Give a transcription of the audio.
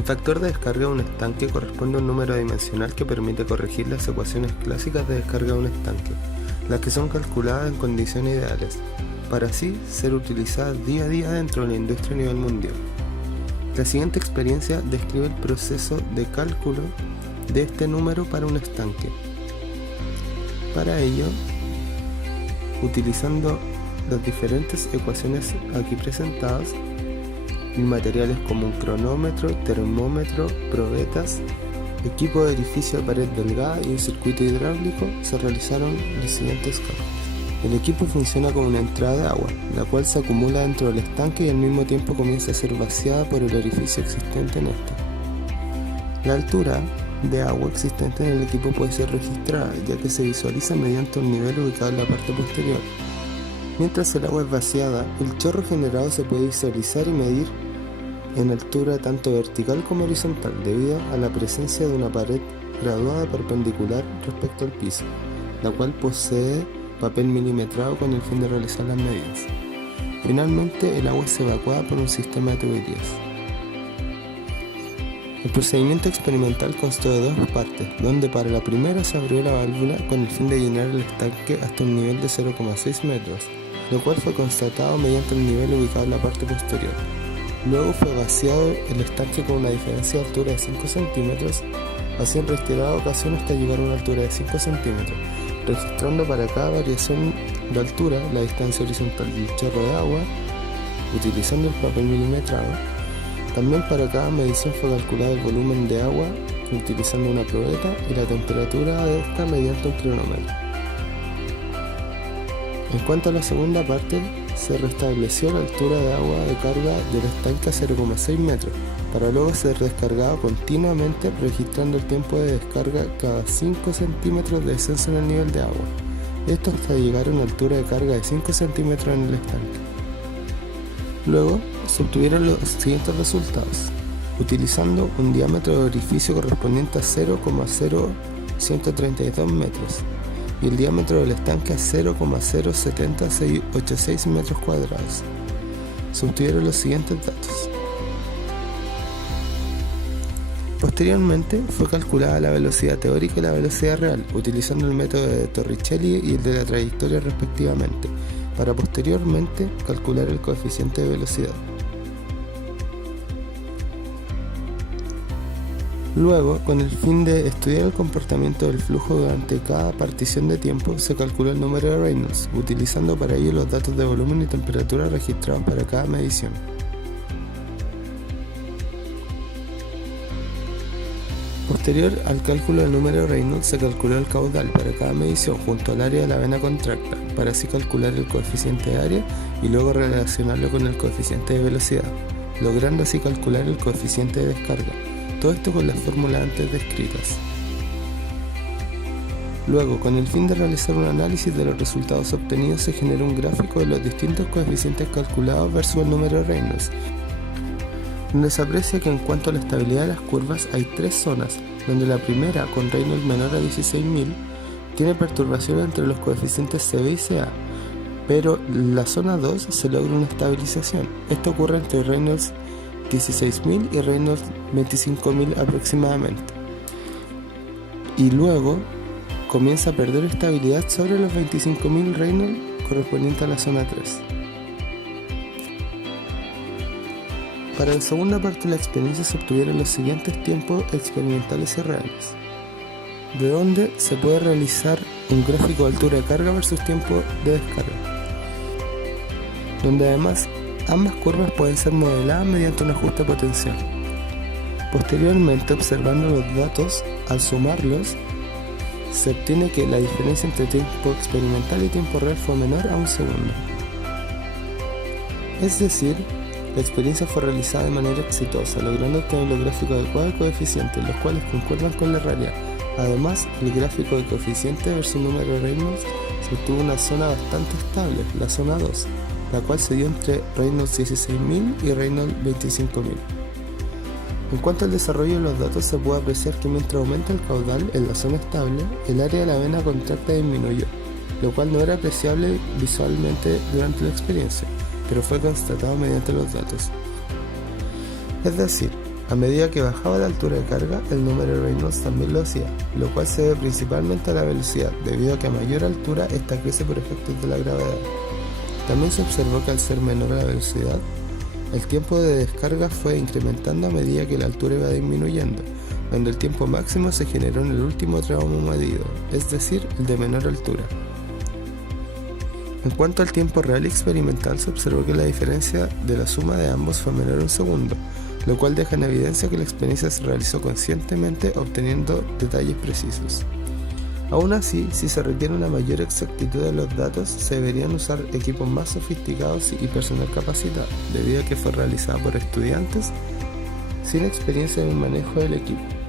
El factor de descarga de un estanque corresponde a un número dimensional que permite corregir las ecuaciones clásicas de descarga de un estanque, las que son calculadas en condiciones ideales, para así ser utilizadas día a día dentro de la industria a nivel mundial. La siguiente experiencia describe el proceso de cálculo de este número para un estanque. Para ello, utilizando las diferentes ecuaciones aquí presentadas, y materiales como un cronómetro, termómetro, probetas, equipo de orificio de pared delgada y un circuito hidráulico, se realizaron los siguientes cálculos. El equipo funciona como una entrada de agua, la cual se acumula dentro del estanque y al mismo tiempo comienza a ser vaciada por el orificio existente en este. La altura de agua existente en el equipo puede ser registrada, ya que se visualiza mediante un nivel ubicado en la parte posterior. Mientras el agua es vaciada, el chorro generado se puede visualizar y medir en altura tanto vertical como horizontal, debido a la presencia de una pared graduada perpendicular respecto al piso, la cual posee papel milimetrado con el fin de realizar las medidas. Finalmente, el agua es evacuada por un sistema de tuberías. El procedimiento experimental constó de dos partes, donde para la primera se abrió la válvula con el fin de llenar el estanque hasta un nivel de 0,6 metros, lo cual fue constatado mediante el nivel ubicado en la parte posterior. Luego fue vaciado el estanque con una diferencia de altura de 5 centímetros, así en reiterada ocasión hasta llegar a una altura de 5 centímetros, registrando para cada variación de altura la distancia horizontal del chorro de agua, utilizando el papel milimetrado. También para cada medición fue calculado el volumen de agua utilizando una probeta y la temperatura de esta mediante un cronómetro. En cuanto a la segunda parte, se restableció la altura de agua de carga del estanque a 0,6 metros, para luego ser descargado continuamente, registrando el tiempo de descarga cada 5 centímetros de descenso en el nivel de agua. Esto hasta llegar a una altura de carga de 5 centímetros en el estanque. Luego, se obtuvieron los siguientes resultados, utilizando un diámetro de orificio correspondiente a 0,0132 metros y el diámetro del estanque a 0,07686 metros cuadrados. Se obtuvieron los siguientes datos. Posteriormente fue calculada la velocidad teórica y la velocidad real, utilizando el método de Torricelli y el de la trayectoria respectivamente, para posteriormente calcular el coeficiente de velocidad. Luego, con el fin de estudiar el comportamiento del flujo durante cada partición de tiempo, se calculó el número de Reynolds, utilizando para ello los datos de volumen y temperatura registrados para cada medición. Posterior al cálculo del número de Reynolds, se calculó el caudal para cada medición junto al área de la vena contracta, para así calcular el coeficiente de área y luego relacionarlo con el coeficiente de velocidad, logrando así calcular el coeficiente de descarga. Todo esto con las fórmulas antes descritas. Luego, con el fin de realizar un análisis de los resultados obtenidos, se generó un gráfico de los distintos coeficientes calculados versus el número de Reynolds, donde se aprecia que en cuanto a la estabilidad de las curvas hay tres zonas, donde la primera, con Reynolds menor a 16.000, tiene perturbación entre los coeficientes CB y CA, pero la zona 2 se logra una estabilización. Esto ocurre entre Reynolds 16.000 y Reynolds 25.000 aproximadamente, y luego comienza a perder estabilidad sobre los 25.000 Reynolds correspondiente a la zona 3. Para la segunda parte de la experiencia se obtuvieron los siguientes tiempos experimentales y reales, de donde se puede realizar un gráfico de altura de carga versus tiempo de descarga, donde además ambas curvas pueden ser modeladas mediante un ajuste potencial. Posteriormente, observando los datos, al sumarlos, se obtiene que la diferencia entre tiempo experimental y tiempo real fue menor a un segundo. Es decir, la experiencia fue realizada de manera exitosa, logrando obtener los gráficos adecuados de coeficientes, los cuales concuerdan con la realidad. Además, el gráfico de coeficiente versus número de Reynolds se obtuvo una zona bastante estable, la zona 2, la cual se dio entre Reynolds 16.000 y Reynolds 25.000. En cuanto al desarrollo de los datos, se puede apreciar que mientras aumenta el caudal en la zona estable, el área de la vena contracta disminuyó, lo cual no era apreciable visualmente durante la experiencia, pero fue constatado mediante los datos. Es decir, A medida que bajaba la altura de carga, el número de Reynolds también lo hacía, lo cual se debe principalmente a la velocidad, debido a que a mayor altura esta crece por efectos de la gravedad. También se observó que al ser menor a la velocidad, el tiempo de descarga fue incrementando a medida que la altura iba disminuyendo, donde el tiempo máximo se generó en el último tramo medido, es decir, el de menor altura. En cuanto al tiempo real y experimental, se observó que la diferencia de la suma de ambos fue menor a un segundo, lo cual deja en evidencia que la experiencia se realizó conscientemente obteniendo detalles precisos. Aún así, si se requiere una mayor exactitud de los datos, se deberían usar equipos más sofisticados y personal capacitado, debido a que fue realizada por estudiantes sin experiencia en el manejo del equipo.